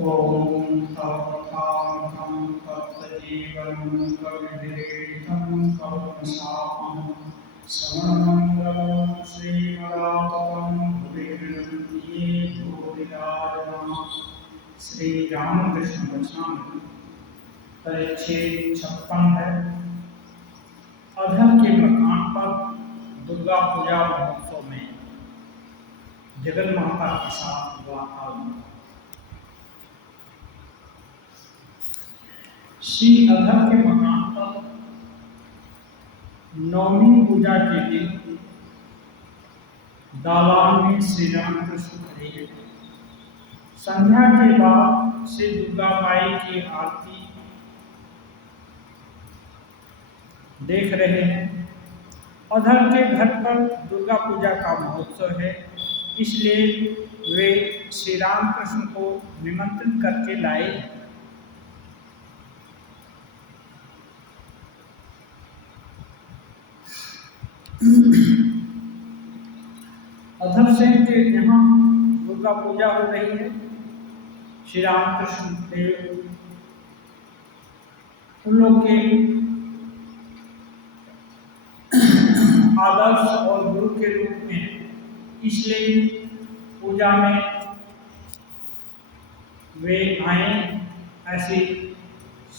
ॐ तत्तामकं तत्जीवनं कविभिरीडितं कल्पशापं श्रवणमङ्गलं श्रीमदाततं भुविर्ये भूरिराजनः श्री रामकृष्ण वचनामृत परिच्छेद 56 है। अधर के मकान पर दुर्गा पूजा महोत्सव में जगन माता के साथ हुआ था। श्री अधर के मकान पर नवमी पूजा के दिन दालान में श्री रामकृष्ण खड़े संध्या के बाद श्री दुर्गा माई की आरती देख रहे हैं। अधर के घर पर दुर्गा पूजा का महोत्सव है, इसलिए वे श्री रामकृष्ण को निमंत्रित करके लाए। अधर से के यहाँ दुर्गा पूजा हो रही है। श्री रामकृष्ण देव उन लोग के आदर्श और गुरु के रूप में, इसलिए पूजा में वे आए, ऐसी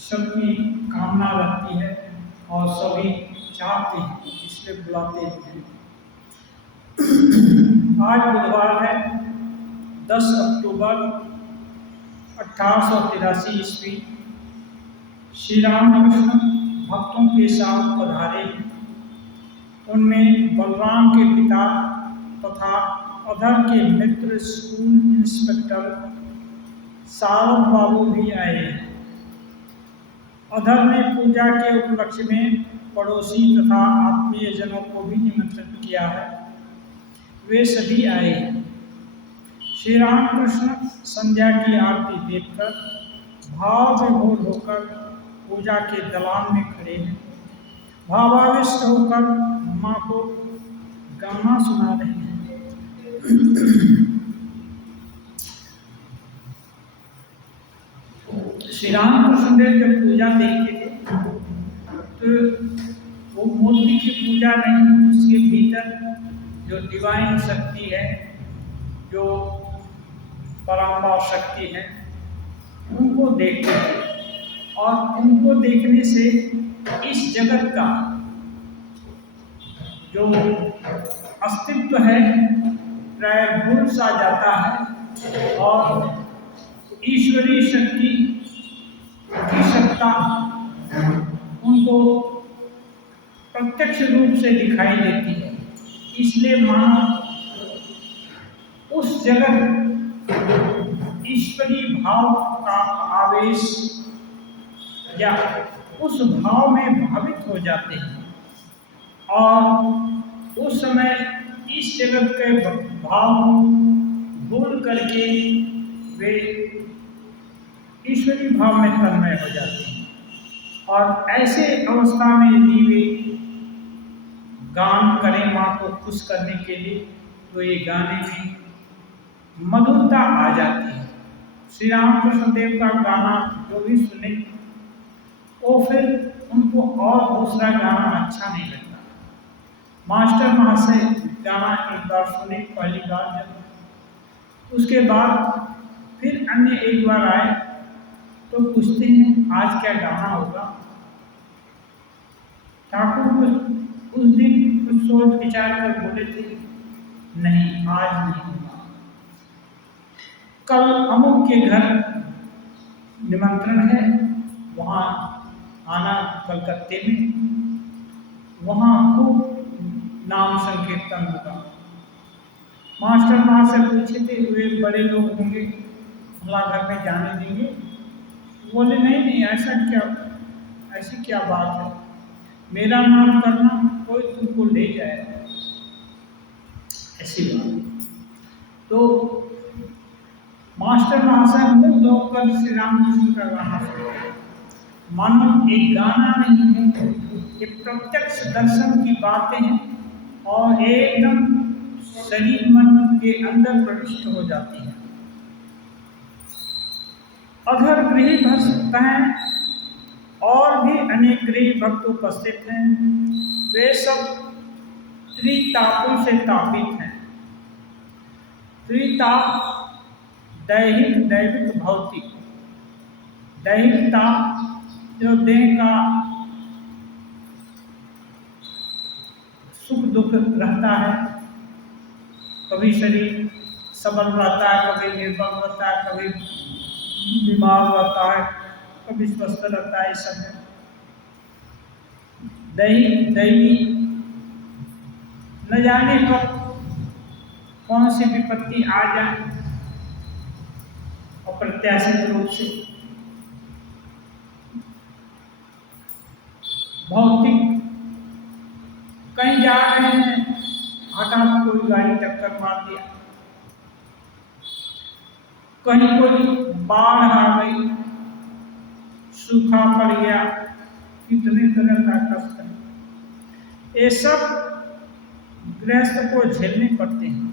सबकी कामना रहती है और सभी चाहते हैं, इसलिए बुलाते हैं। आज बुधवार है 10 अक्टूबर 1883 ईस्वी। श्री रामकृष्ण भक्तों के साथ पधारे। उनमें बलराम के पिता तथा अधर के मित्र स्कूल इंस्पेक्टर सारद बाबू भी आए। अधर ने पूजा के उपलक्ष्य में पड़ोसी तथा आत्मीय जनों को भी निमंत्रित किया है, वे सभी आए। श्री रामकृष्ण संध्या की आरती देखकर भाव विभोर होकर पूजा के दलान में खड़े हैं। भावाविष्ट होकर माँ को गाना सुना रहे हैं। श्री रामकृष्ण देव जब पूजा देखते थे तो वो मूर्ति की पूजा नहीं, उसके भीतर जो डिवाइन शक्ति है, जो परम्परा शक्ति है, उनको देखते थे। और उनको देखने से इस जगत का जो अस्तित्व है प्राय भूल सा जाता है और ईश्वरीय शक्ति की सत्ता उनको प्रत्यक्ष रूप से दिखाई देती है। इसलिए मानो उस जगत ईश्वरीय भाव का आवेश या उस भाव में भावित हो जाते हैं और उस समय इस जगत के भाव भूल करके वे ईश्वरीय भाव में तन्मय हो जाते हैं। और ऐसे अवस्था में यदि वे गान करें माँ को खुश करने के लिए, तो ये गाने में मधुरता आ जाती है। श्री रामकृष्ण देव का गाना जो भी सुने वो फिर उनको और दूसरा गाना अच्छा नहीं लगता। मास्टर महाशय गाना एक बार सुने पहली बार, जब उसके बाद फिर अन्य एक बार आए तो पूछते हैं आज क्या गाना होगा। ठाकुर उस दिन कुछ सोच विचार कर बोले थे, नहीं आज नहीं होगा, कल अमुक के घर निमंत्रण है, वहाँ आना कलकत्ते में, वहाँ खूब नाम संकीर्तन होगा। मास्टर वहाँ से पूछे थे वे बड़े लोग होंगे, हमारा घर में जाने देंगे? बोले नहीं नहीं, ऐसी क्या बात है, मेरा नाम करना कोई तुमको ले जाएगा, ऐसी बात। तो मास्टर महाशय मुग्ध होकर श्री रामकृष्ण का गाना सुनते। मानो एक गाना नहीं है, ये प्रत्यक्ष दर्शन की बातें हैं और एकदम शरीर मन के अंदर प्रविष्ट हो जाती हैं। अधर गृह भक्तहैं और भी अनेक गृह भक्त उपस्थित हैं। वे सब त्रितापों से तापित हैं। त्रिताप दैहिक, दैविक, भौतिक। दैहिक ताप जो देह का सुख दुख रहता है, कभी शरीर सबल रहता है, कभी निर्बल रहता है, कभी बीमार रहता है, कभी स्वस्थ रहता है, ये सब है। दैवी न जाने कब कौन सी विपत्ति आ जाए, अप्रत्याशित रूप से। भौतिक, कहीं जा रहे हैं, हठात कोई गाड़ी टक्कर मार दिया, कहीं कोई बाढ़ आ गई, सूखा पड़ गया, कितने तरह का कष्ट है। ये सब गृहस्थ को झेलने पड़ते हैं।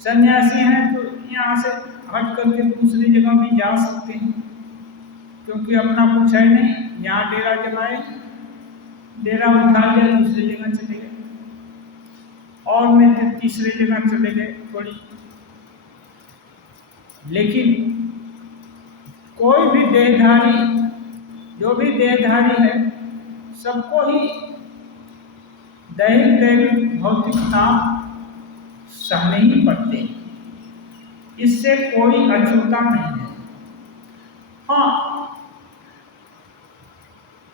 सन्यासी हैं तो यहाँ से हट करके दूसरी जगह भी जा सकते हैं, क्योंकि अपना कुछ है नहीं, यहाँ डेरा जमाए, डेरा उठा लिया, दूसरी जगह चले गए, और मैं तीसरी जगह चले गए थोड़ी। लेकिन कोई भी देहधारी, जो भी देहधारी है, सबको ही दैहिक, दैविक, भौतिक ताप सहने ही पड़ते हैं। इससे कोई अछूता नहीं है। हाँ,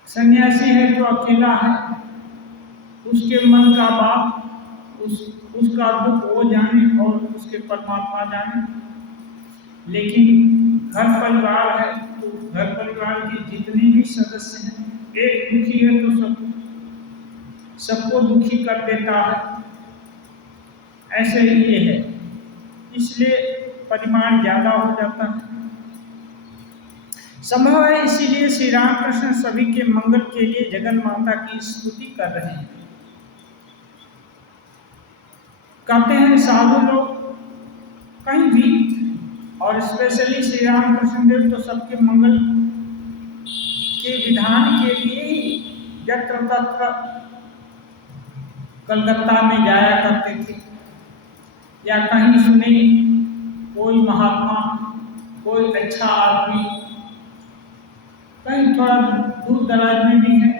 सन्यासी है तो अकेला है, उसके मन का बात उसका दुख वो जाने और उसके परमात्मा जाने। लेकिन घर परिवार है तो घर परिवार के जितने भी सदस्य हैं, एक दुखी है तो सबको दुखी कर देता है, ऐसे ही ये है। इसलिए परिमाण ज्यादा हो जाता है। संभव है इसीलिए श्री रामकृष्ण सभी के मंगल के लिए जगन माता की स्तुति कर रहे हैं। कहते हैं साधु लोग कहीं भी, और स्पेशली श्री रामकृष्ण देव तो सबके मंगल के विधान के लिए ही यत्र तत्र कलकत्ता में जाया करते थे, या कहीं सुने कोई महात्मा, कोई अच्छा आदमी कहीं थोड़ा दूर दराज में भी है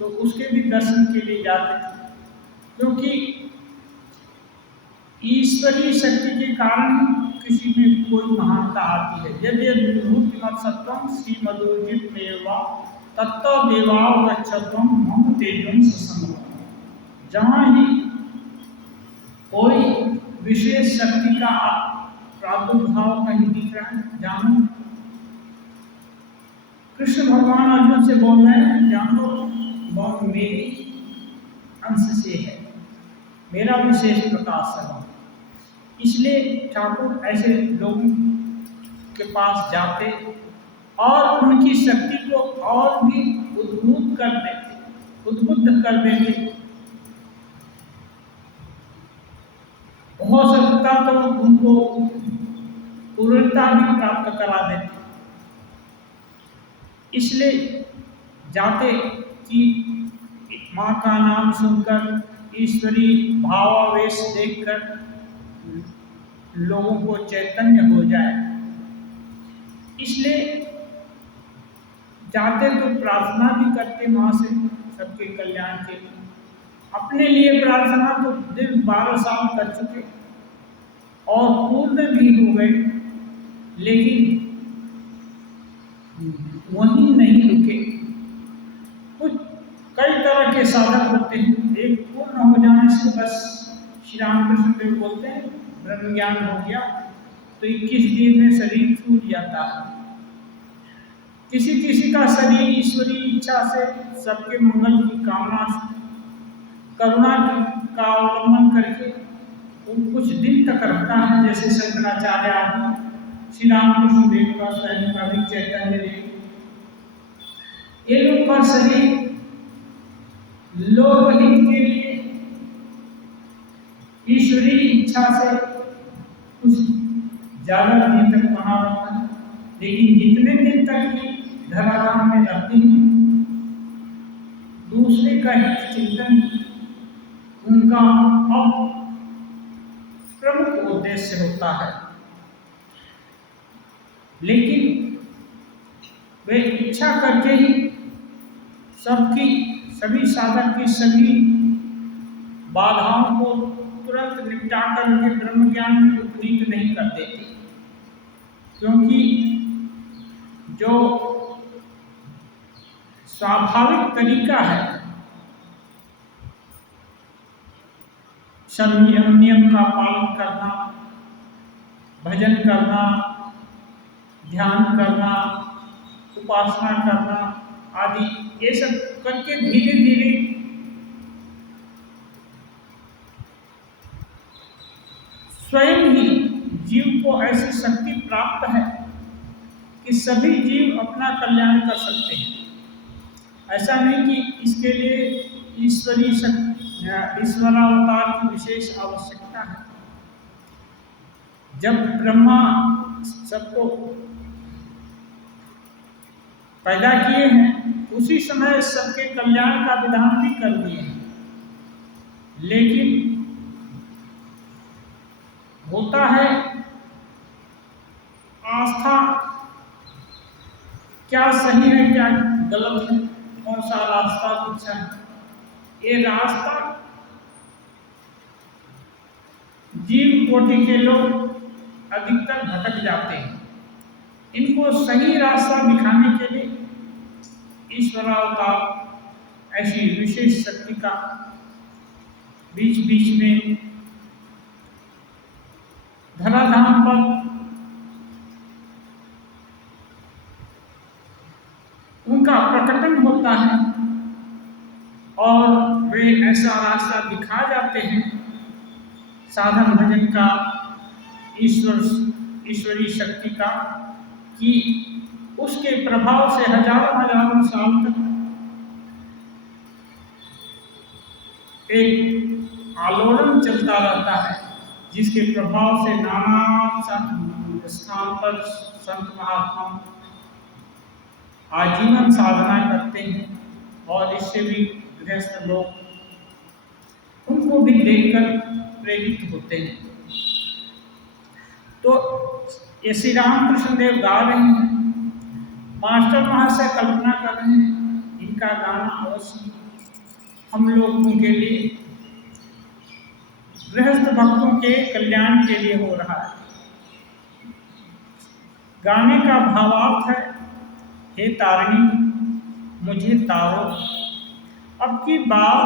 तो उसके भी दर्शन के लिए जाते थे, क्योंकि ईश्वरीय शक्ति के कारण किसी में कोई महानता आती है। यद्यपि विभूतिमत् सत्वं श्रीमदुर्जित मेवा तत्व देवाव गच्छत्वं मम तेजं ससंगम। जहाँ ही कोई विशेष शक्ति का प्रादुर्भाव कहीं दिख रहा है, जानो। कृष्ण भगवान अर्जुन से बोल रहे हैं, जानो वह मेरी अंश से है, मेरा विशेष प्रकाश है। इसलिए ठाकुर ऐसे लोगों के पास जाते और उनकी शक्ति को और भी उद्बुद्ध कर देते। हो सकता तो उनको पूर्णता भी प्राप्त करा देते। इसलिए जाते कि माँ का नाम सुनकर, ईश्वरी भावावेश देखकर लोगों को चैतन्य हो जाए। इसलिए जाते तो प्रार्थना भी करते माँ से सबके कल्याण के लिए। अपने लिए प्रार्थना तो दिन 12 साल कर चुके और पूर्ण भी हो गए, लेकिन वहीं नहीं रुके। कुछ कई तरह के साधन होते हैं, एक पूर्ण हो जाने से बस श्री रामकृष्ण देव बोलते हैं ब्रह्म ज्ञान हो गया तो 21 दिन में शरीर छूट जाता है। किसी किसी का शरीर ईश्वरीय इच्छा से सबके मंगल की कामना से, करुणा का अवलंबन करके वो कुछ दिन तक रखता है, जैसे शंकराचार्य आदि, श्री रामकृष्ण देव का स्वयं का भी चैतन्य देव। ये लोग का शरीर लोकहित के लिए ईश्वरीय इच्छा से कुछ ज्यादा दिन तक बना रहता है, लेकिन जितने दिन तक ये धराधाम में रहते हैं, दूसरे का हित चिंतन उनका अब प्रमुख उद्देश्य होता है। लेकिन वे इच्छा करके ही सभी साधक की सभी बाधाओं को तुरंत निपटा कर उन्हें ब्रह्म ज्ञान में उपनीत नहीं कर देते, क्योंकि जो स्वाभाविक तरीका है संयम नियम का पालन करना, भजन करना, ध्यान करना, उपासना करना आदि, ये सब करके धीरे धीरे स्वयं ही जीव को ऐसी शक्ति प्राप्त है कि सभी जीव अपना कल्याण कर सकते हैं। ऐसा नहीं कि इसके लिए ईश्वरावतार की विशेष आवश्यकता है। जब ब्रह्मा सबको पैदा किए हैं, उसी समय सबके कल्याण का विधान भी कर दिए हैं। लेकिन होता है आस्था, क्या सही है क्या गलत है, कौन सा रास्ता अच्छा है। ये रास्ता जीव कोटि के लोग अधिकतर भटक जाते हैं। इनको सही रास्ता दिखाने के लिए ईश्वरावतार ऐसी विशेष शक्ति का बीच बीच में धराधाम पर उनका प्रकटन होता है और वे ऐसा रास्ता दिखा जाते हैं साधन भजन का, ईश्वरी शक्ति का, कि उसके प्रभाव से हजारों साल तक एक आलोड़न चलता रहता है, जिसके प्रभाव से नाना स्थान पर संत महात्मा आजीवन साधना करते हैं और इससे भी गृहस्थ लोग उनको भी देखकर प्रेरित होते हैं। तो ये श्री रामकृष्ण देव गा रहे हैं, मास्टर महाशय कल्पना कर रहे हैं, इनका गाना अवश्य हम लोगों के लिए, गृहस्थ भक्तों के कल्याण के लिए हो रहा है। गाने का भावार्थ है, हे तारिणी मुझे तारो, अब की बार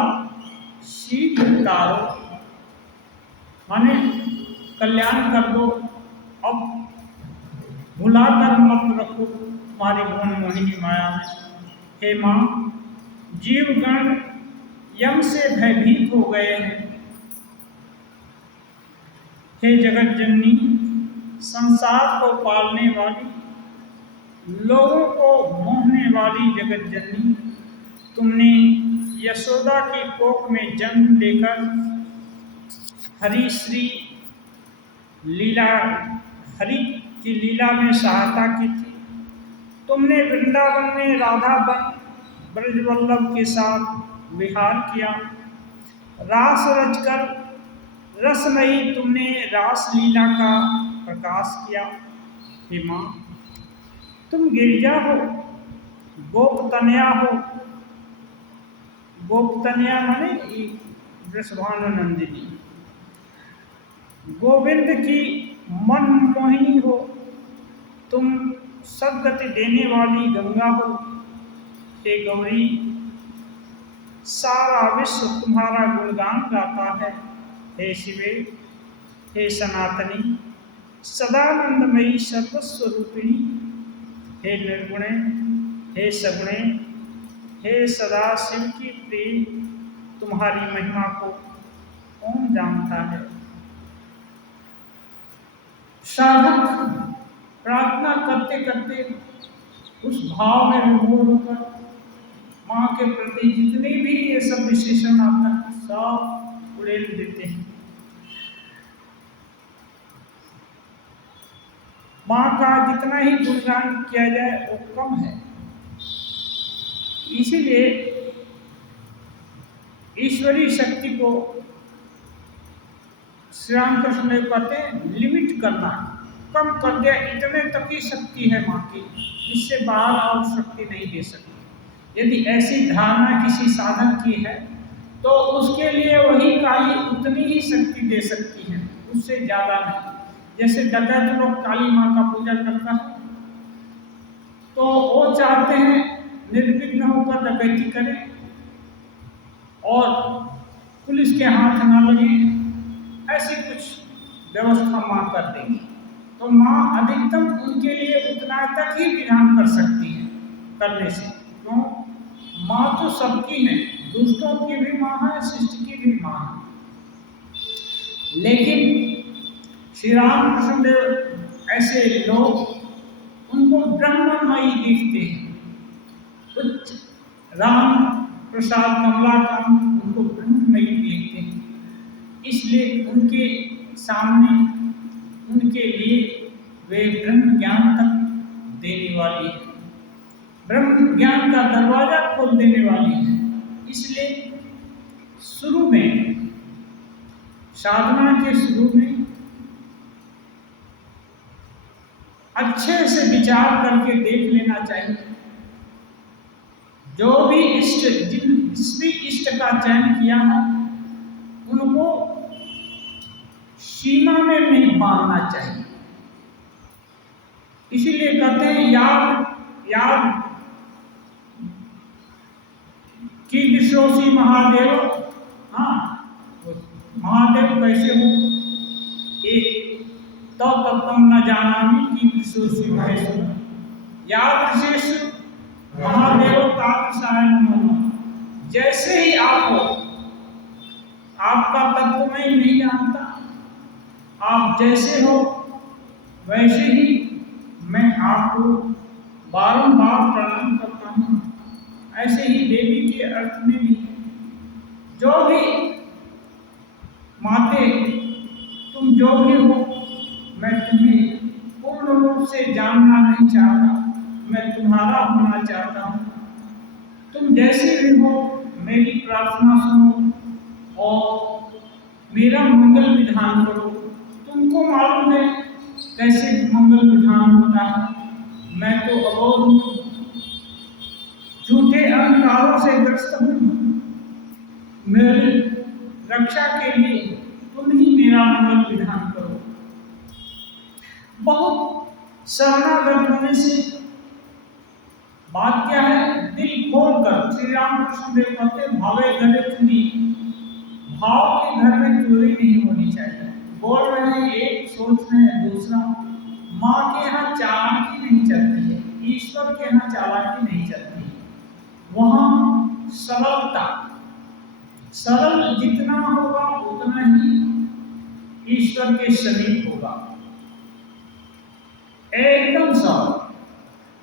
शीघ्र तारो, माने कल्याण कर दो, अब भुला कर मत रखो तुम्हारी भुवन मोहिनी माया में। हे माँ, जीवगण यम से भयभीत हो गए हैं। हे जगत जननी, संसार को पालने वाली, लोगों को मोहने वाली जगत जननी, तुमने यशोदा की कोख में जन्म लेकर हरि की लीला में सहायता की थी। तुमने वृंदावन में राधा बन ब्रजवल्लभ के साथ विहार किया, रास रचकर रसमयी तुमने रास लीला का प्रकाश किया। हे माँ, तुम गिरिजा हो, गोपतनया हो, गोपतनया माने वृषभानुनंदिनी, गोविंद की मन मोहिनी हो, तुम सद्गति देने वाली गंगा हो। हे गौरी, सारा विश्व तुम्हारा गुणगान गाता है। हे शिवे, हे सनातनी, सदानंदमयी सर्वस्वरूपिणी, हे निर्गुणे, हे सगुणे, हे सदा शिव की प्रिय, तुम्हारी महिमा को कौन जानता है। साधक प्रार्थना करते करते उस भाव में विभोर होकर माँ के प्रति जितने भी ये सब विशेषण आता है सब उड़ेल देते हैं। माँ का जितना ही गुणगान किया जाए वो कम है। इसीलिए ईश्वरीय शक्ति को श्री रामकृष्ण देव कहते हैं लिमिट करना, कम कर दिया, इतने तक ही शक्ति है माँ की, इससे बाहर और शक्ति नहीं दे सकती। यदि ऐसी धारणा किसी साधक की है तो उसके लिए वही काली उतनी ही शक्ति दे सकती है, उससे ज्यादा नहीं। जैसे डकैत लोग काली माँ का पूजा करता है तो वो चाहते हैं निर्विघ्न होकर डकैती करें और पुलिस के हाथ ना लगे, ऐसी कुछ व्यवस्था माँ कर देंगी। तो माँ अधिकतम उनके लिए उतना तक ही विधान कर सकती है करने से। क्यों? माँ तो सबकी है, दुष्टों की भी माँ है, शिष्ट की भी माँ है। लेकिन श्री रामकृष्ण देव ऐसे लोग उनको ब्रह्ममयी दिखते हैं। उच्च राम प्रसाद कमलाकांत उनको ब्रह्ममयी दिखते हैं, इसलिए उनके सामने उनके लिए वे ब्रह्म ज्ञान तक देने वाली है, ब्रह्म ज्ञान का दरवाजा खोल देने वाली है। इसलिए शुरू में, साधना के शुरू में अच्छे से विचार करके देख लेना चाहिए। जो भी इष्ट, जिस भी इष्ट का चयन किया है उनको सीमा में नहीं बांधना चाहिए। इसीलिए कहते हैं याद कि विश्वसी महादेव। हाँ, महादेव कैसे हो? एक तो तत्व न जानामि कि विश्वसी महेश्वर। याद विशेष महादेव तादृशाय नमः। जैसे ही आप हो, आपका तत्व मैं नहीं जानता, आप जैसे हो वैसे ही मैं आपको बारंबार प्रणाम करता हूँ। ऐसे ही देवी के अर्थ में भी जो भी माते तुम जो भी हो, मैं तुम्हें पूर्ण रूप से जानना नहीं चाहता, मैं तुम्हारा होना चाहता हूँ। तुम जैसे भी हो मेरी प्रार्थना सुनो और मेरा मंगल विधान करो। तुमको मालूम है कैसे मंगल विधान होता है, मैं तो अबोध हूँ, झूठे अहंकारों से ग्रस्त हूँ। मेरी रक्षा के लिए तुम ही मेरा मंगल विधान करो। बहुत शरणागत होने से बात क्या है, दिल खोलकर श्री रामकृष्ण देव कहते भावे घरे चोरी, भाव के घर में चोरी नहीं होनी चाहिए। बोल रहे हैं एक, सोच रहे हैं दूसरा। माँ के यहाँ चालाकी नहीं चलती है, ईश्वर के यहाँ चालाकी नहीं चलती है। वहाँ सरलता, सरल जितना होगा उतना ही ईश्वर के समीप होगा, एकदम सरल।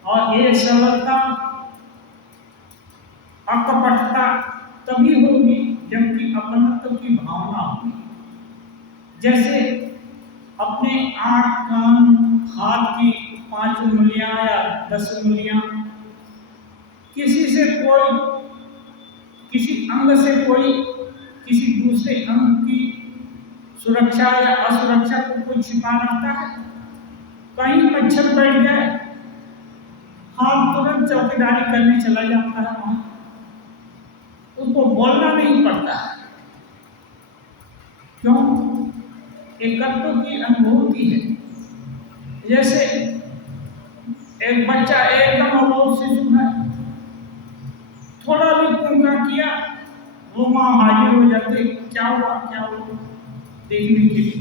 और ये सरलता, अकपटता तभी होगी जबकि अपनत्व की भावना होगी। जैसे अपने आँख, कान, हाथ की 5 उंगलियां या 10 उंगलियां, किसी से कोई, किसी अंग से कोई किसी दूसरे अंग की सुरक्षा या असुरक्षा को कोई छिपा रखता है? कहीं मच्छर बैठ जाए, हाथ तुरंत चौकीदारी करने चला जाता है, वहां उसको बोलना नहीं पड़ता है। क्यों? एकत्व की अनुभूति है। जैसे एक बच्चा एकदम अबोध शिशु है, थोड़ा भी कुंका किया वो माँ हाजिर हो जाती, क्या हुआ क्या हुआ देखने के लिए।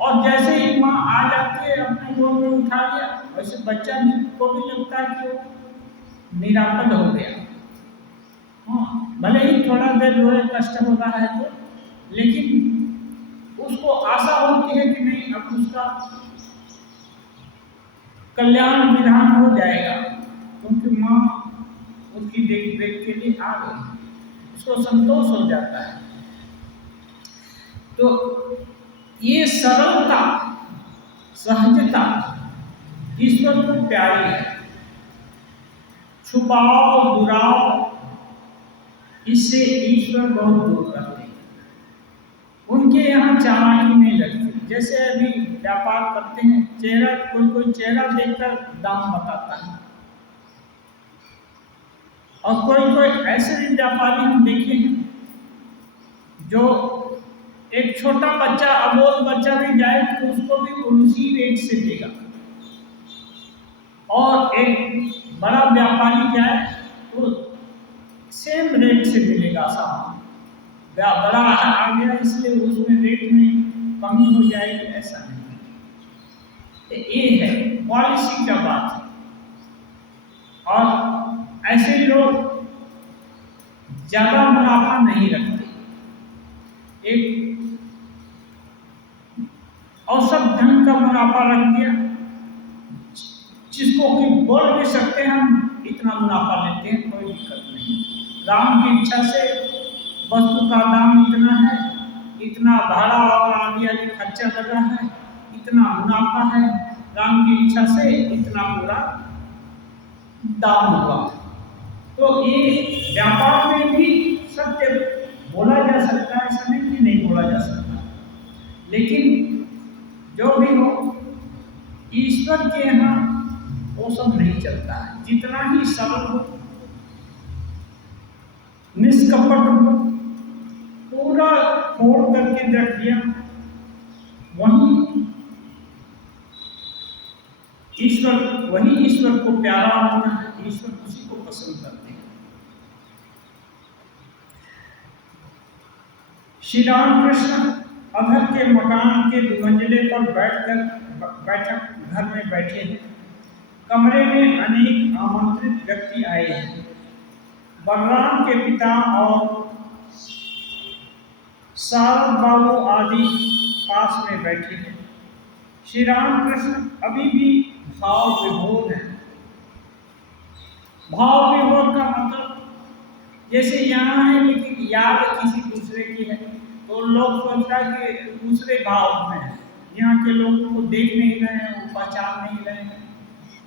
और जैसे ही माँ आ जाती है, अपने गोद में उठा लिया, वैसे बच्चा भी को भी लगता है कि वो निरापद हो गया। हाँ, भले ही थोड़ा देर रोए, कष्ट होता है तो, लेकिन उसको आशा होती है कि नहीं अब उसका कल्याण विधान हो जाएगा, क्योंकि माँ उसकी देख रेख के लिए आ गई, उसको संतोष हो जाता है। तो ये सरलता, सहजता ईश्वर को प्यारी है। छुपाओ दुराओ, इससे ईश्वर बहुत दूर करते हैं। उनके यहाँ चालाकी नहीं लगती। जैसे अभी व्यापार करते हैं, चेहरा कोई चेहरा देखकर दाम बताता है, और कोई ऐसे भी व्यापारी हम देखे हैं जो एक छोटा बच्चा, अबोध बच्चा भी जाए तो उसको भी उसी रेट से देगा, और एक बड़ा व्यापारी जाए तो सेम रेट से मिलेगा सामान। बड़ा आ गया इसलिए उसमें रेट में कमी हो जाएगी, ऐसा नहीं। तो ये है पॉलिसी का बात है। और ऐसे लोग ज्यादा मुनाफा नहीं रखते, एक औसत ढंग का मुनाफा रख दिया, जिसको कि बोल भी सकते हैं हम इतना मुनाफा लेते हैं, कोई दिक्कत नहीं। राम की इच्छा से वस्तु का दाम इतना है, इतना भाड़ा और आदि आदि खर्चा लगा है, इतना मुनाफा है, राम की इच्छा से इतना पूरा दाम हुआ। तो ये व्यापार में भी सत्य बोला जा सकता है, ऐसा नहीं कि नहीं बोला जा सकता। लेकिन जो भी हो, ईश्वर के यहाँ वो सब नहीं चलता है। जितना ही सरल हो, निष्कपट हो, पूरा खोल करके रख दिया, वही ईश्वर को प्यारा होना है। ईश्वर उसी को पसंद करते हैं। श्री रामकृष्ण अधर के मकान के दुमंजिले पर बैठक घर में बैठे हैं। कमरे में अनेक आमंत्रित व्यक्ति आए हैं। बलराम के पिता और सारद बाबू आदि पास में बैठे हैं। श्री रामकृष्ण अभी भी भाव विभोर है। भाव विभोर का मतलब जैसे यहाँ है, लेकिन याद किसी दूसरे की है, तो लोग सोच रहा है कि दूसरे भाव में है। यहाँ के लोगों को देख नहीं रहे हैं, वो पहचान नहीं रहे हैं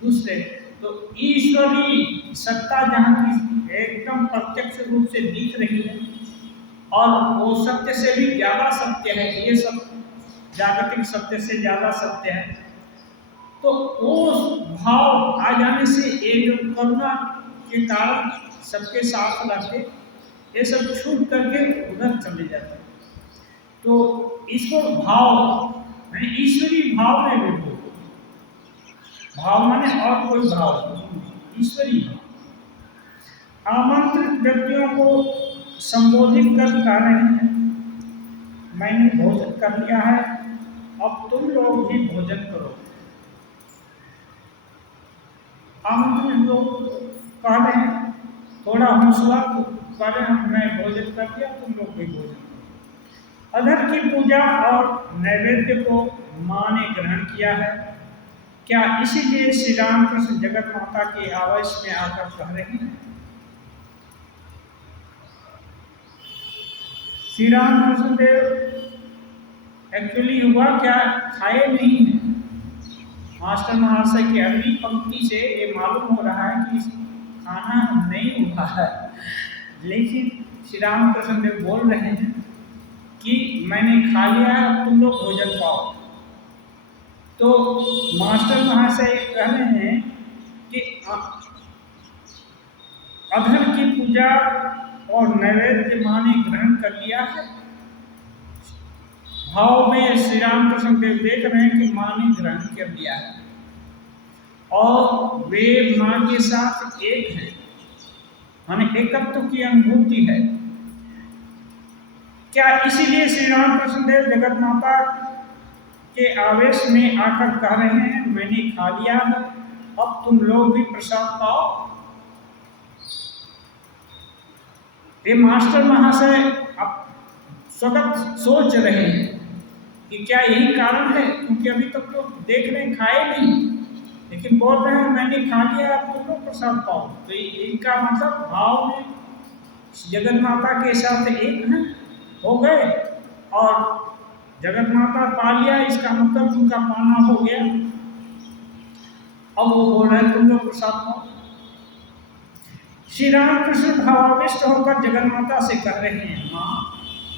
दूसरे। तो ईश्वरी सत्ता जहाँ की एकदम प्रत्यक्ष रूप से दिख रही है, और वो सत्य से भी ज्यादा सत्य है, ये सब जागतिक सत्य से ज्यादा सत्य है। तो वो भाव आ जाने से ये जो करुणा के कारण सबके साथ रहते, ये सब छूट करके उधर चले जाते। तो इसको भाव मैंने ईश्वरी भाव में भी बोलो। भाव माने और कोई भाव, ईश्वरी भाव। आमंत्रित व्यक्तियों को संबोधित कर कह रहे हैं, मैंने भोजन कर लिया है, अब तुम लोग भी भोजन करो। आमंत्रित लोग कह रहे हैं, थोड़ा हौसला तो कह रहे हैं, मैं भोजन कर दिया, तुम लोग भी भोजन करो। अधर की पूजा और नैवेद्य को माँ ने ग्रहण किया है। क्या इसीलिए श्री रामकृष्ण जगत माता के आवेश में आकर कह रहे हैं? श्री रामकृष्ण देव एक्चुअली हुआ क्या, खाए नहीं है। मास्टर महाशय की अगली पंक्ति से ये मालूम हो रहा है कि खाना नहीं हुआ है, लेकिन श्री रामकृष्ण देव बोल रहे हैं कि मैंने खा लिया है, तुम लोग भोजन पाओ। तो मास्टर महाशय कह रहे हैं कि अधर की पूजा और नैवेद्य माँ ने ग्रहण कर लिया है। भाव में श्री रामकृष्ण देव देख रहे हैं कि माँ ने ग्रहण कर लिया है और वे माँ के साथ एक हैं, माने एकत्व की अनुभूति है। क्या इसीलिए श्री रामकृष्ण देव जगत माता के आवेश में आकर कह रहे हैं, मैंने खा लिया है, अब तुम लोग भी प्रसाद पाओ? ये मास्टर महाशय अब स्वगत सोच रहे हैं कि क्या यही कारण है, क्योंकि अभी तक तो देख रहे खाए नहीं, लेकिन बोल रहे हैं मैंने खा लिया, अब तुम लोग प्रसाद पाओ। तो इनका मतलब भाव में जगत माता के साथ एक हैं, हो गए, और जगत माता पा लिया, इसका मतलब उनका पाना हो गया। अब वो बोल रहे हैं तुम लोग प्रसाद खाओ। श्री रामकृष्ण भावाविष्ट होकर जगन माता से कह रहे हैं माँ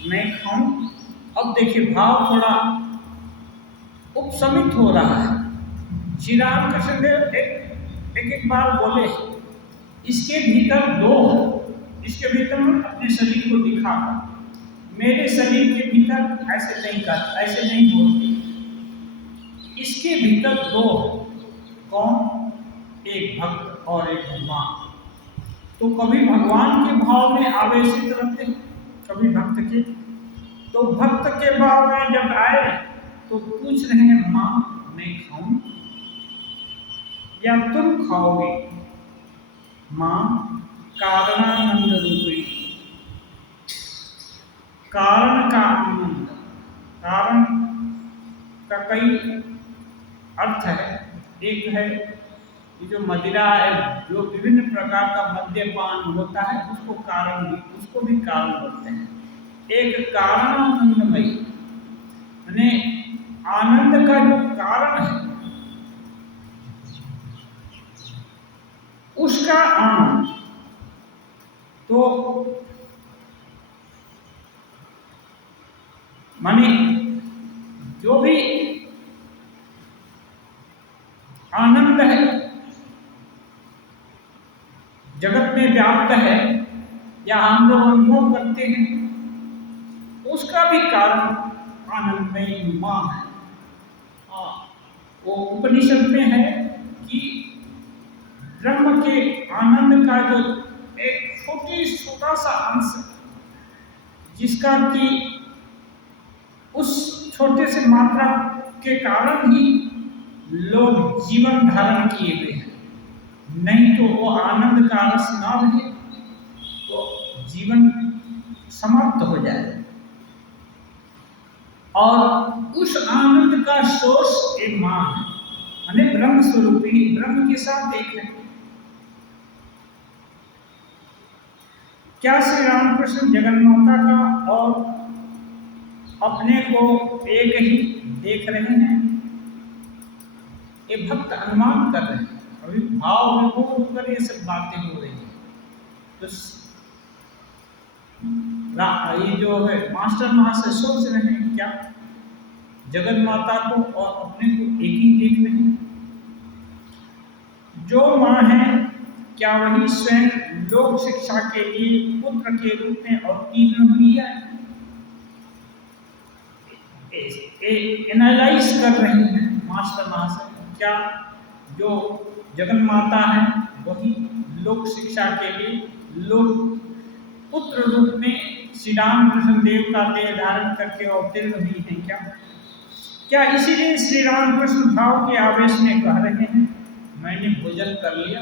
मैं खाऊं। अब देखिए भाव थोड़ा उपशमित हो रहा है। श्री रामकृष्ण देव एक बार बोले इसके भीतर दो, इसके भीतर अपने शरीर को दिखा, मेरे शरीर के भीतर ऐसे नहीं कर, ऐसे नहीं बोलते, इसके भीतर दो, कौन? एक भक्त और एक भगवान। तो कभी भगवान के भाव में आवेशित रहते हैं, कभी भक्त के। तो भक्त के भाव में जब आए तो पूछ रहे हैं माँ मैं खाऊं या तुम खाओगे? माँ कारणानंद रूपी, कारण का आनंद, कारण का कई अर्थ है। एक है ये जो मदिरा है, जो विभिन्न प्रकार का मद्यपान होता है उसको कारण भी, उसको भी कारण बोलते हैं। एक कारणानंदमयी यानी आनंद का जो कारण है उसका आनंद। तो माने जो भी आनंद है जगत में व्याप्त है या हम लोग अनुभव करते हैं उसका भी कारण आनंदमयी माँ है। वो उपनिषद में है कि ब्रह्म के आनंद का जो एक छोटा सा अंश जिसका कि उस छोटे से मात्रा के कारण ही लोग जीवन धारण किए हुए हैं, नहीं तो वो आनंद का रस ना रहे तो जीवन समाप्त हो जाए। और उस आनंद का सोर्स एक माँ है, यानी ब्रह्म स्वरूपिणी, ब्रह्म के साथ एक है। क्या श्री रामकृष्ण जगन माता का और अपने को एक ही देख रहे हैं? ये भक्त अनुमान कर रहे हैं, अभी भाव में होकर ये सब बातें हो रही है। तो ये जो है मास्टर महाशय सोच रहे हैं क्या जगत माता को और अपने को एक ही देख रहे हैं? जो माँ है क्या वही स्वयं लोक शिक्षा के लिए पुत्र के रूप में अवतीर्ण हुई है? एनालाइज कर रहे हैं मास्टर महाशय, क्या जो जगन माता है वही लोक शिक्षा के लिए लोक पुत्र रूप में श्री रामकृष्ण देव का देह धारण करके अवतीर्ण हुई है क्या? क्या इसीलिए श्री रामकृष्ण भाव के आवेश में कह रहे हैं मैंने भोजन कर लिया?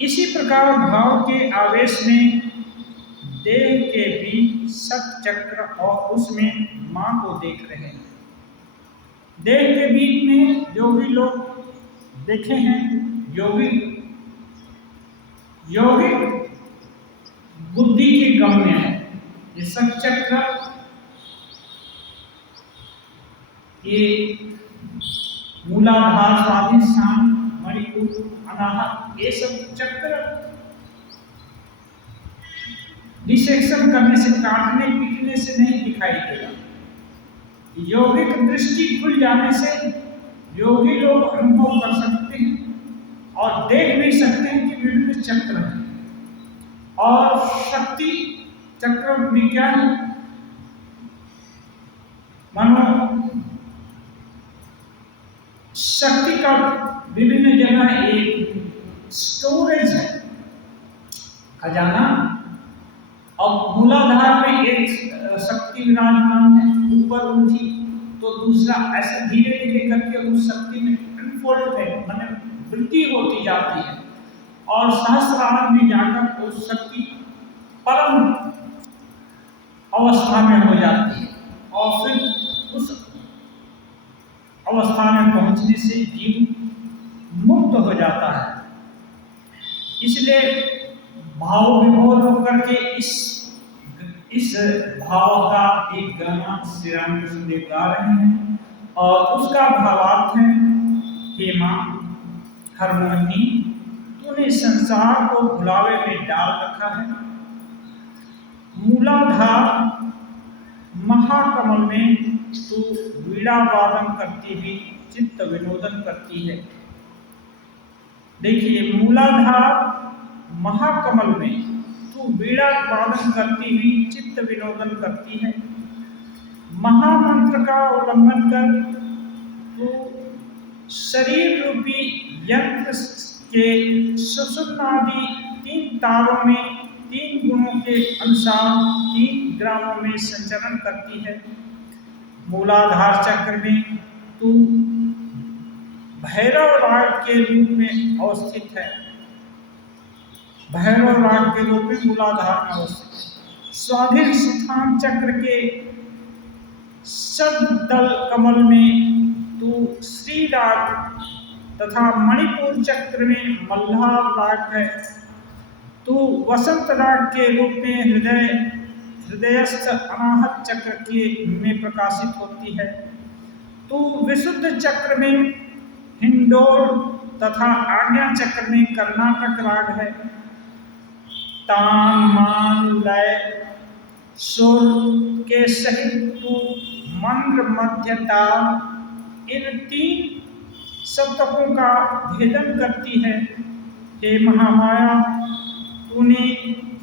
इसी प्रकार भाव के आवेश में देह के बीच सत चक्र और उसमें मां को देख रहे हैं। देह के बीच में जो भी लोग देखे हैं यौगिक बुद्धि के गम्य है। ये सत चक्र, ये मूलाधार, स्वाधिष्ठान, मणिपुर, अनाहत, ये सब चक्र डिसेक्शन करने से, काटने पीटने से नहीं दिखाई देगा। यौगिक दृष्टि खुल जाने से योगी लोग अनुभव कर सकते हैं और देख भी सकते हैं कि विभिन्न चक्र हैं। और शक्ति चक्र भी क्या है? मानो शक्ति का विभिन्न जगह एक स्टोरेज है, खजाना। अब मूलाधार में एक शक्ति विराजमान है, ऊपर उठी तो दूसरा ऐसे धीरे धीरे करके उस शक्ति में अनफोल्ड है, मतलब वृद्धि होती जाती है और सहस्रार में जाकर उस शक्ति परम अवस्था में हो जाती है और फिर उस अवस्था में पहुंचने से जीव मुक्त हो जाता है। इसलिए भाव विभोर होकर के इस भाव का एक गाना श्री रामकृष्ण देव गा रहे हैं। और उसका भावार्थ है, हे माँ हरमोहिनी, तूने संसार को भुलावे में डाल रखा है। मूलाधार महाकमल में तू वीणा वादन करती हुई चित्त विनोदन करती है। देखिए, मूलाधार महाकमल में तू वीणा वादन करती हुई चित्त विनोदन करती है। महामंत्र का उल्लंघन कर तू शरीर रूपी यंत्र के सुषुम्नादि 3 तारों में 3 गुणों के अनुसार 3 ग्रामों में संचरण करती है। मूलाधार चक्र में तू भैरव राग के रूप में अवस्थित है। भैरव राग के रूप में मूलाधार में अवस्थित है। स्वाधिष्ठान चक्र के सददल कमल में तू श्री राग तथा मणिपुर चक्र में मल्हार राग है। तू वसंत राग के रूप में हृदयस्थ अनाहत चक्र के में प्रकाशित होती है। तू विशुद्ध चक्र में हिंडोल तथा आज्ञा चक्र में कर्नाटक राग है। तान मान लय सुर के सहित तू मंद्र मध्यता इन 3 सप्तकों का भेदन करती है। हे महामाया, तूने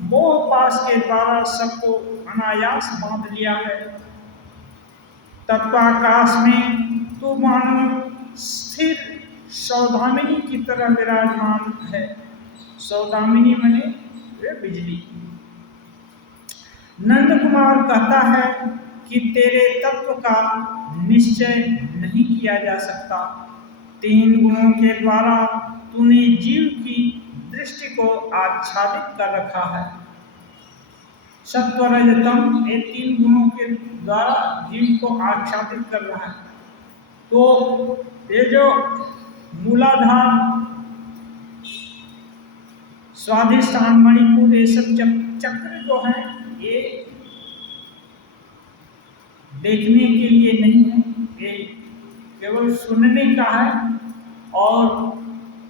मोह पास के द्वारा सबको अनायास बांध लिया है। तत्वाकाश में तू मानो स्थिर सौदामिनी की तरह विराजमान है। सौदामिनी माने वे बिजली। नंद कुमार कहता है कि तेरे तत्व का निश्चय नहीं किया जा सकता। 3 गुणों के द्वारा तूने जीव की दृष्टि को आच्छादित कर रखा है। सत्व रजतम, ये 3 गुणों के द्वारा जीव को आच्छादित कर रहा है। तो ये जो मूलाधार, स्वाधिष्ठान, मणिपुर, ये सब चक्र जो है, ये देखने के लिए नहीं है, ये केवल सुनने का है। और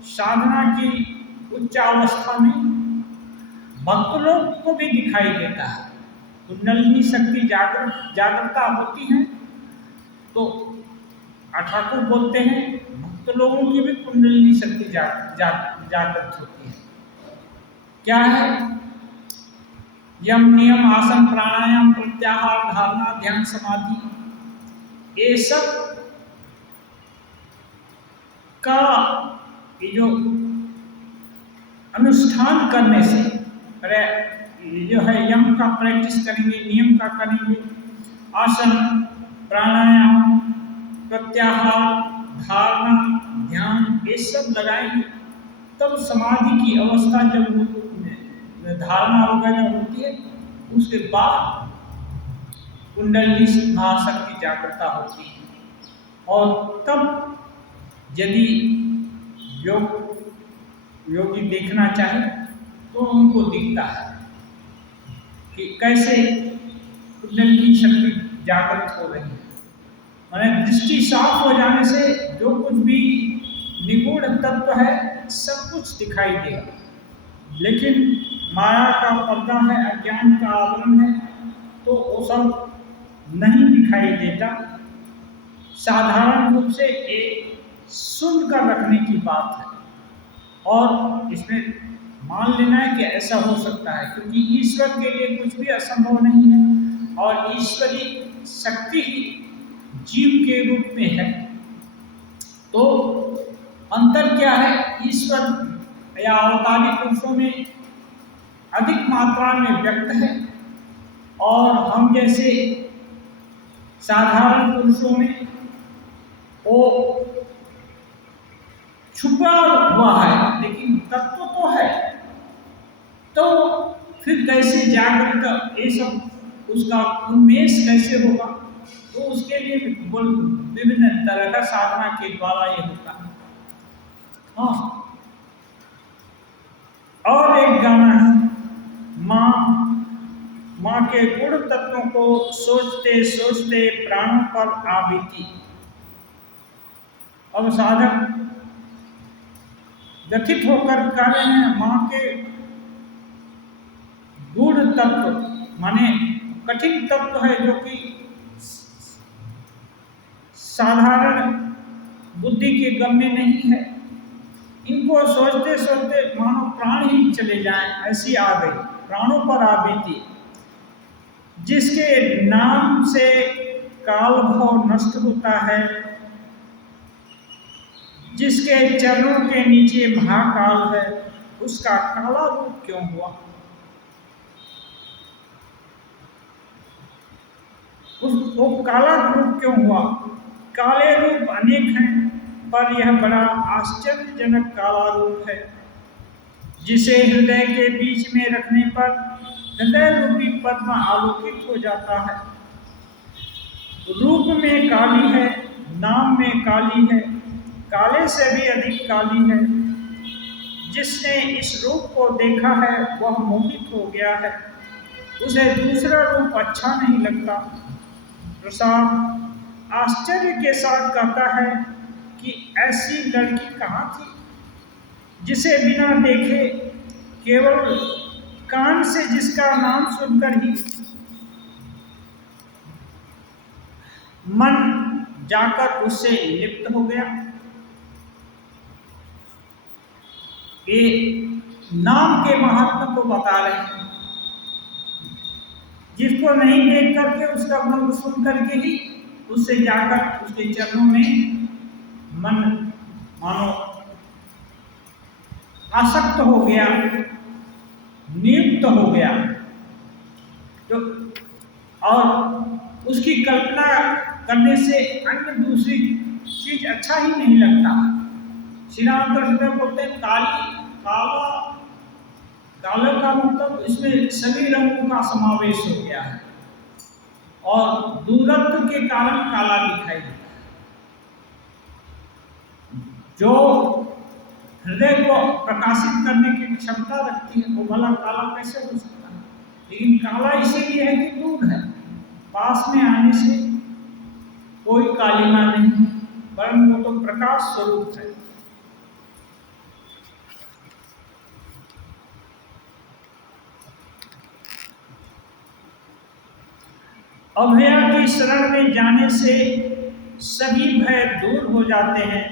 साधना की उच्चावस्था में भक्त लोग को भी दिखाई देता है। कुंडलिनी शक्ति जागृता होती है तो ठाकुर बोलते हैं भक्त लोगों की भी कुंडलिनी शक्ति जागृत होती है। क्या है? यम, नियम, आसन, प्राणायाम, प्रत्याहार, धारणा, ध्यान, समाधि, ये सब का ये जो अनुष्ठान करने से जो है, यम का प्रैक्टिस करेंगे, नियम का करेंगे, आसन, प्राणायाम, प्रत्याहार, धारणा, ध्यान, ये सब लगाएंगे तब समाधि की अवस्था जब धारणा वगैरह होती है, उसके बाद कुंडलिनी महाशक्ति जागृता होती है। और तब यदि योगी देखना चाहे तो उनको दिखता है कि कैसे कुंडलिनी शक्ति जागृत हो रही है। माने दृष्टि साफ हो जाने से जो कुछ भी निगूढ़ तत्व है सब कुछ दिखाई देगा। लेकिन माया का पर्दा है, अज्ञान का आवरण है, तो वो सब नहीं दिखाई देता। साधारण रूप से एक सुन कर रखने की बात है और इसमें मान लेना है कि ऐसा हो सकता है, क्योंकि ईश्वर के लिए कुछ भी असंभव नहीं है और ईश्वरी शक्ति ही जीव के रूप में है। तो अंतर क्या है? ईश्वर या अवतारी पुरुषों में अधिक मात्रा में व्यक्त है और हम जैसे साधारण पुरुषों में वो छुपा हुआ है, लेकिन तत्व तो है। तो फिर कैसे जागृत ये सब उसका उन्मेष कैसे होगा? तो उसके लिए विभिन्न तरह का साधना के द्वारा ये होता है। हाँ, और एक गाना है, माँ के गुण तत्वों को सोचते सोचते प्राणों पर आ बीती। अब साधक व्यथित होकर कह रहे हैं माँ के गूढ़ तत्व माने कठिन तत्व है जो कि साधारण बुद्धि के गम्य नहीं है। इनको सोचते सोचते मानो प्राण ही चले जाएं ऐसी आ गई, प्राणों पर आ बीती। जिसके नाम से काल भाव नष्ट होता है, जिसके चरणों के नीचे महाकाल है, उसका काला रूप क्यों हुआ? उसको काला रूप क्यों हुआ? काले रूप अनेक हैं, पर यह बड़ा आश्चर्यजनक काला रूप है, जिसे हृदय के बीच में रखने पर हृदय रूपी पद्म आलोकित हो जाता है। रूप में काली है, नाम में काली है, काले से भी अधिक काली है। जिसने इस रूप को देखा है वह मोहित हो गया है, उसे दूसरा रूप अच्छा नहीं लगता। प्रसाद आश्चर्य के साथ कहता है कि ऐसी लड़की कहाँ थी जिसे बिना देखे केवल कान से जिसका नाम सुनकर ही मन जाकर उससे लिप्त हो गया। ये नाम के महत्व को बता रहे हैं। जिसको नहीं देख करके उसका गुण सुन करके ही उससे जाकर उसके चरणों में मन मानो आसक्त हो गया, नियुक्त हो गया। तो और उसकी कल्पना करने से अन्य दूसरी चीज अच्छा ही नहीं लगता। श्री राम कृष्ण बोलते हैं काली, काला, काले का मतलब इसमें सभी रंगों का समावेश हो गया है और दूरत्व के कारण काला दिखाई देता है। जो हृदय को प्रकाशित करने की क्षमता रखती है वो भला काला कैसे हो सकता है? लेकिन काला इसीलिए है कि दूर है, पास में आने से कोई कालिमा नहीं है, वरन वो तो प्रकाश स्वरूप है। अभया की शरण में जाने से सभी भय दूर हो जाते हैं।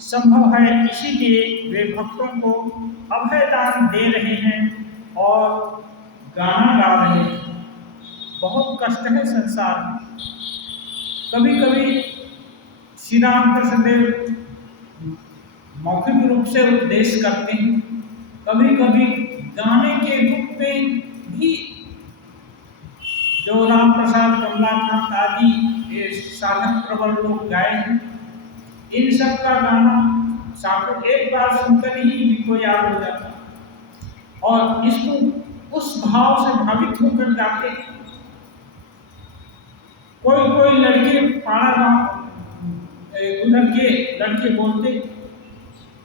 संभव है इसीलिए वे भक्तों को अभय दान दे रहे हैं और गाना गा रहे हैं। बहुत कष्ट है संसार में। कभी कभी श्री राम कृष्ण देव मौखिक रूप से उपदेश करते हैं, कभी कभी गाने के रूप में भी जो राम प्रसाद कमलाकांत आदि ये साधक प्रबल लोग गाए हैं, इन सब का गाना साधक एक बार सुनकर ही इनको याद हो जाता और इसको उस भाव से भावित होकर गाते। कोई कोई लड़के पाड़ा उधर के लड़के बोलते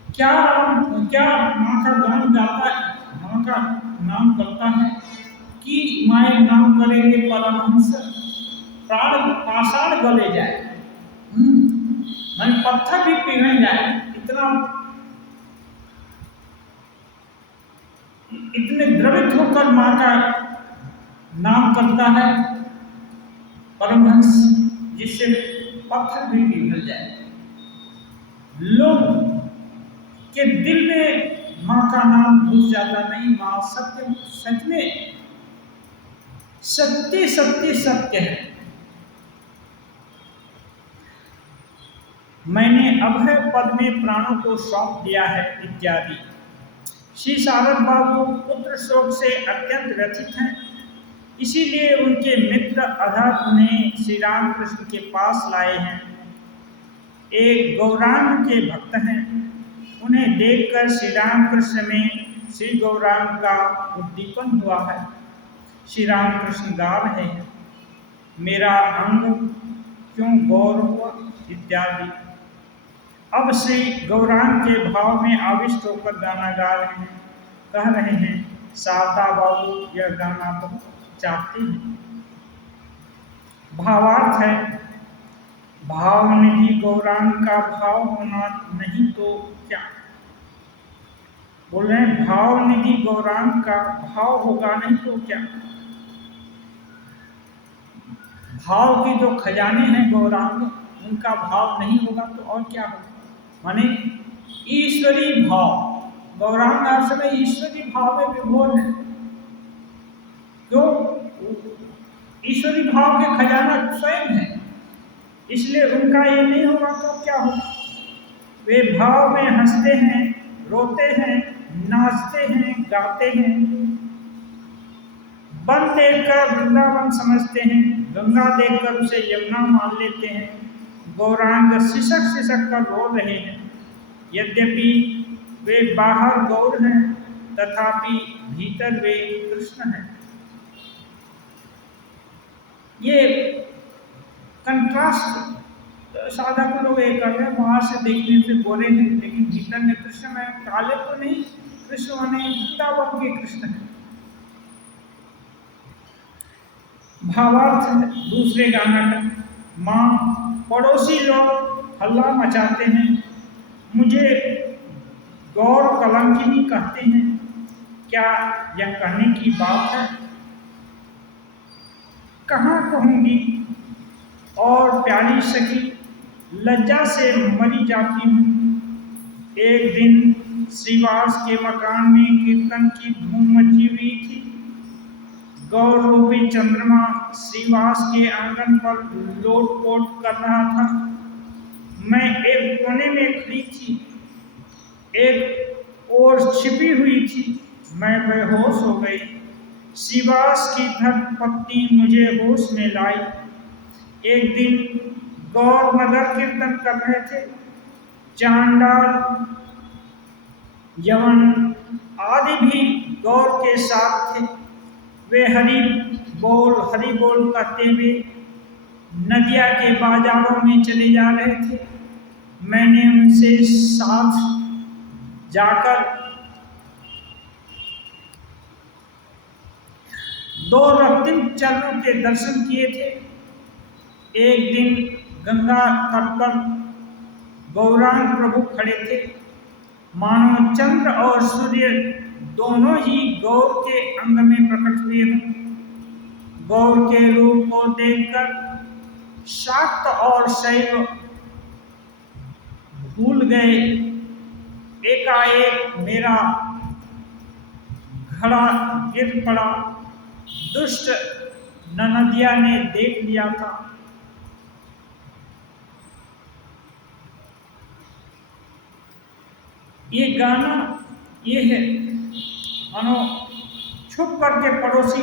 क्या राम, क्या माँ का गान गाता है, माँ का नाम करता है कि माए नाम करेंगे परमहंस प्राण पाषाण गले जाए, मन पत्थर भी पिघल जाए। इतने द्रवित होकर माँ का नाम करता है परमहंस, जिससे पत्थर भी पिघल जाए। लोग के दिल में माँ का नाम घुस जाता। नहीं, माँ सत्य, सच में सत्य सत्य सत्य है। मैंने अभय पद में प्राणों को सौंप दिया है इत्यादि। श्री शारद बाबू पुत्र शोक से अत्यंत व्यथित हैं, इसीलिए उनके मित्र अधर उन्हें श्री राम कृष्ण के पास लाए हैं। एक गौरांग के भक्त हैं, उन्हें देखकर श्री राम कृष्ण में श्री गौरांग का उद्दीपन हुआ है। श्री राम कृष्ण गा रहे हैं, मेरा अंग क्यों गौर हुआ इत्यादि। अब श्री गौरांग के भाव में आविष्ट होकर गाना गा रहे हैं, कह रहे हैं शारदा बाबू यह गाना बहुत चाहती हैं। भावार्थ है भाव निधि गौरांग का भाव होना नहीं तो क्या। बोल रहे हैं भाव निधि गौरांग का भाव होगा नहीं तो क्या। भाव के जो खजाने हैं गौरांग, उनका भाव नहीं होगा तो और क्या होगा। माने ईश्वरी भाव, गौरांग हर समय ईश्वरी भाव में विभोर है। क्यों? ईश्वरी भाव के खजाना स्वयं है, इसलिए उनका ये नहीं होगा तो क्या होगा। वे भाव में हंसते हैं, रोते हैं, नाचते हैं, गाते हैं। वन देखकर वृंदावन समझते हैं, गंगा देखकर उसे यमुना मान लेते हैं। गौरांग सिसक सिसक कर रो रहे हैं। यद्यपि वे बाहर गौर हैं, तथापि भीतर वे कृष्ण हैं। ये कंट्रास्ट साधक लोग ये कर रहे हैं, बाहर से देखने से गोरे हैं लेकिन भीतर में कृष्ण में काले तो नहीं, कृष्ण माने वृंदावन के कृष्ण है। भावार्थ है दूसरे गाना का। माँ पड़ोसी लोग हल्ला मचाते हैं, मुझे गौर कलंकिनी कहते हैं। क्या यह कहने की बात है? कहाँ कहूँगी और प्यारी सखी, लज्जा से मरी जाती हूँ। एक दिन श्रीवास के मकान में कीर्तन की धूम मची हुई थी। गौर रूपी चंद्रमा श्रीवास के आंगन पर लोट-पोट कर रहा था। मैं एक कोने में खड़ी थी, एक ओर छिपी हुई थी। मैं बेहोश हो गई। श्रीवास की धड़पत्ती मुझे होश में लाई। एक दिन गौर नगर कीर्तन कर रहे थे। चांडाल, यवन आदि भी गौर के साथ थे। वे हरि बोल कहते हुए नदिया के बाजारों में चले जा रहे थे। मैंने उनसे साथ जाकर दो रक्तिम चरणों के दर्शन किए थे। एक दिन गंगा तट पर गौरांग प्रभु खड़े थे, मानो चंद्र और सूर्य दोनों ही गौर के अंग में प्रकट हुए हों। गौर के रूप को देखकर शाक्त और शैव भूल गए। एकाएक मेरा घड़ा गिर पड़ा। दुष्ट ननदिया ने देख लिया था। ये गाना ये है, मानो छुप करके पड़ोसी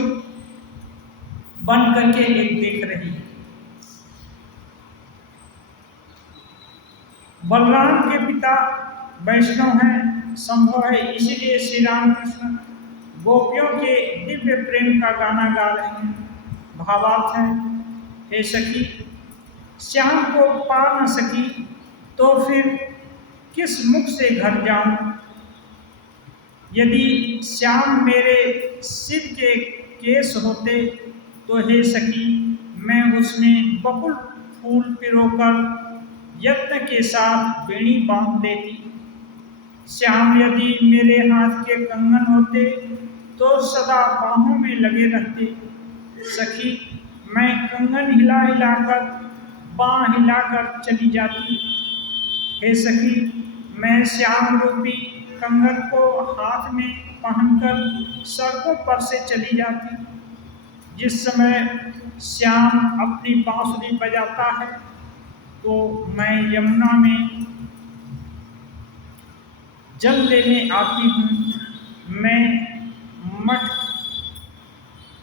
बन करके एक देख रही है। बलराम के पिता वैष्णव हैं, संभव है इसीलिए श्री रामकृष्ण गोपियों के दिव्य प्रेम का गाना गा रहे हैं। भावार्थ है, हे सखी, श्याम को पा न सकी तो फिर किस मुख से घर जाऊं। यदि श्याम मेरे सिर के केस होते तो हे सखी, मैं उसमें बकुल फूल पिरोकर यत्न के साथ बेड़ी बांध देती। श्याम यदि मेरे हाथ के कंगन होते तो सदा बाहों में लगे रहते। सखी, मैं कंगन हिला हिलाकर बाँ हिलाकर चली जाती। हे सखी, मैं श्याम रूपी कंगन को हाथ में पहनकर सड़कों पर से चली जाती। जिस समय श्याम अपनी बांसुरी बजाता है तो मैं यमुना में जल लेने आती हूँ।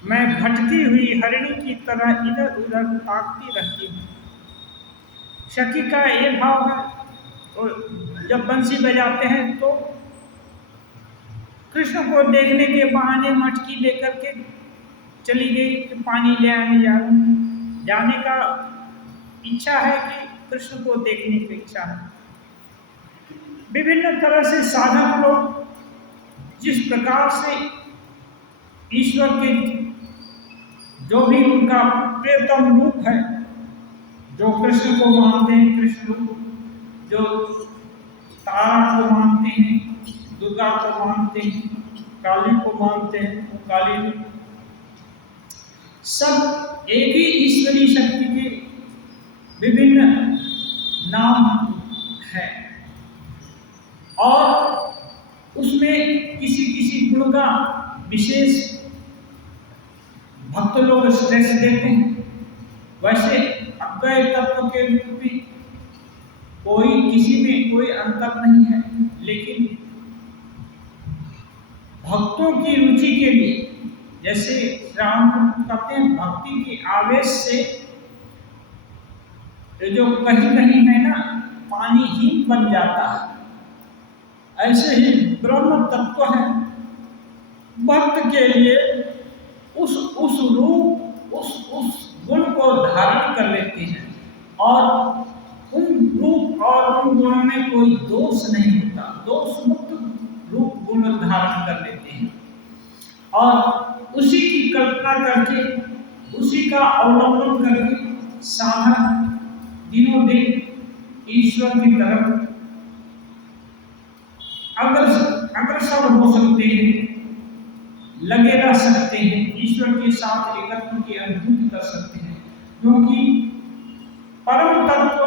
मैं भटकी हुई हरिणी की तरह इधर उधर ताकती रहती हूँ। सखी का ये भाव है। और जब बंसी बजाते हैं तो कृष्ण को देखने के बहाने मटकी लेकर के चली गई कि पानी ले आने जाने का इच्छा है कि कृष्ण को देखने की इच्छा है। विभिन्न तरह से साधक लोग जिस प्रकार से ईश्वर के जो भी उनका प्रियतम रूप है जो कृष्ण को मानते हैं कृष्ण रूप, जो तारा को मानते हैं, दुर्गा को मानते हैं, काली को मानते हैं, वो काली रूप, सब एक ही ईश्वरीय शक्ति के विभिन्न नाम है और उसमें किसी किसी गुण का विशेष भक्त लोग स्ट्रेस देते हैं। वैसे अद्वैत तत्व के रूप में कोई किसी में कोई अंतर नहीं है, लेकिन भक्तों की रुचि के लिए, जैसे राम कहते हैं भक्ति के आवेश से जो कहीं कहीं है ना पानी ही बन जाता है, ऐसे ही ब्रह्म तत्व है भक्त के लिए उस रूप उस गुण को धारण कर लेते हैं और उन रूप और उन गुणों में कोई दोष नहीं होता, दोष मुक्त रूप गुण धारण कर लेते हैं और उसी की कल्पना करके उसी का अवलंबन करके साधक दिनों दिन ईश्वर की तरफ अग्रसर हो सकते हैं, लगे रह सकते हैं, ईश्वर के साथ एकत्व की अनुभूति कर सकते हैं, क्योंकि परम तत्व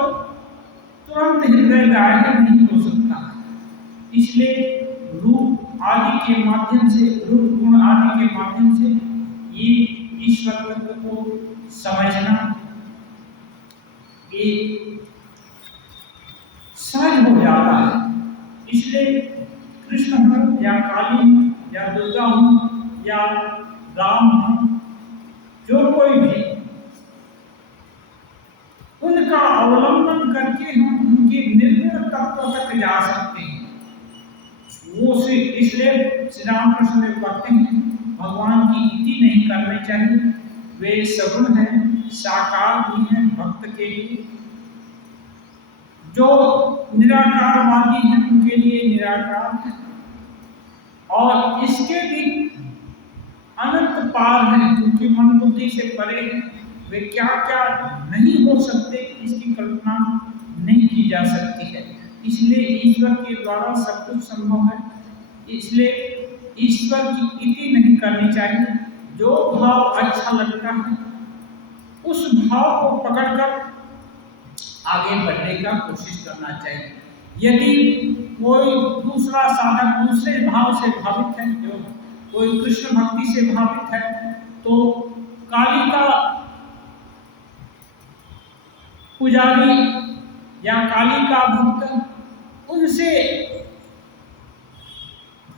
तुरंत हृदय ग्राह्य नहीं हो सकता। इसलिए रूप आदि के माध्यम से, रूप गुण आदि के माध्यम से ये ईश्वर तत्व को समझना एक सहज हो जाता है। इसलिए कृष्ण हो या काली हो या दुर्गा हो या राम हो, जो कोई भी, उनका अवलंबन करके हम उनके निर्गुण तत्व तक जा सकते हैं। वो से इसलिए श्री रामकृष्ण देव कहते हैं भगवान की इति नहीं करनी चाहिए, वे सगुण हैं, साकार भी हैं भक्त के लिए। जो निराकारवादी हैं उनके लिए निराकार है और इसके भी अनंत पार है, क्योंकि मन बुद्धि से परे है। वे क्या क्या नहीं हो सकते इसकी कल्पना नहीं की जा सकती है। इसलिए ईश्वर के द्वारा सब कुछ संभव है। इसलिए ईश्वर की इति नहीं करनी चाहिए। जो भाव अच्छा लगता है उस भाव को पकड़कर आगे बढ़ने का कोशिश करना चाहिए। यदि कोई दूसरा साधक दूसरे भाव से भावित है, जो कोई कृष्ण भक्ति से भावित है, तो काली का पुजारी या काली का भक्त उनसे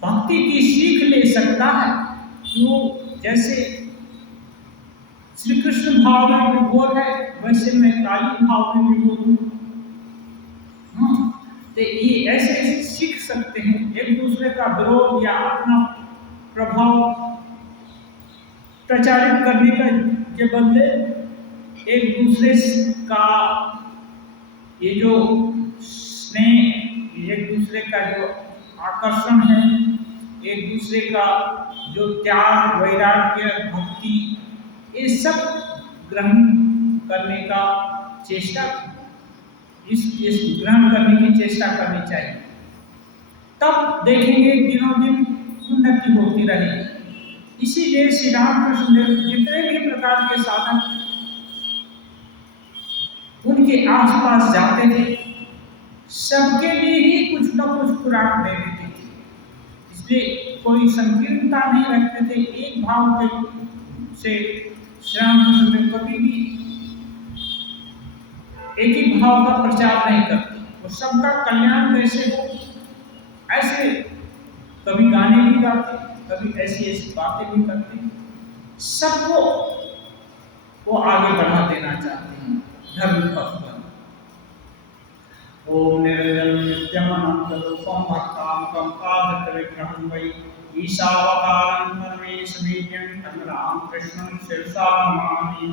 भक्ति की सीख ले सकता है। जो जैसे श्री कृष्ण भाव में विभोर है, वैसे मैं काली भाव में विभोर हूँ। तो ये ऐसे सीख सकते हैं। एक दूसरे का विरोध या अपना प्रभाव प्रचारित करने के बदले एक दूसरे का ये जो स्नेह, एक दूसरे का जो आकर्षण है, एक दूसरे का जो त्याग, वैराग्य, भक्ति, ये सब ग्रहण करने का चेष्टा, इस ग्रहण करने की चेष्टा करनी चाहिए। तब देखेंगे दिनों दिन उन्नति होती रहेगी। इसीलिए श्री रामकृष्ण देव जितने भी प्रकार के साधक उनके आसपास जाते थे, सबके लिए ही कुछ न कुछ खुराक दे देते थे। इसलिए कोई संकीर्णता नहीं रखते थे। एक भाव के से श्री रामकृष्ण देव कभी भी एक ही भाव का प्रचार नहीं करते। वो सबका कल्याण कैसे हो, ऐसे कभी गाने भी गाते, कभी ऐसी ऐसी बातें भी करते, सबको वो आगे बढ़ा देना चाहते हैं धर्म पथ पर। ओम निर्जल नित्यमनंत रूपम भक्तामकं पादत विग्रहं वै ईशावतारं परमेश वीर्यं तं रामकृष्णं शिरसा नमामि।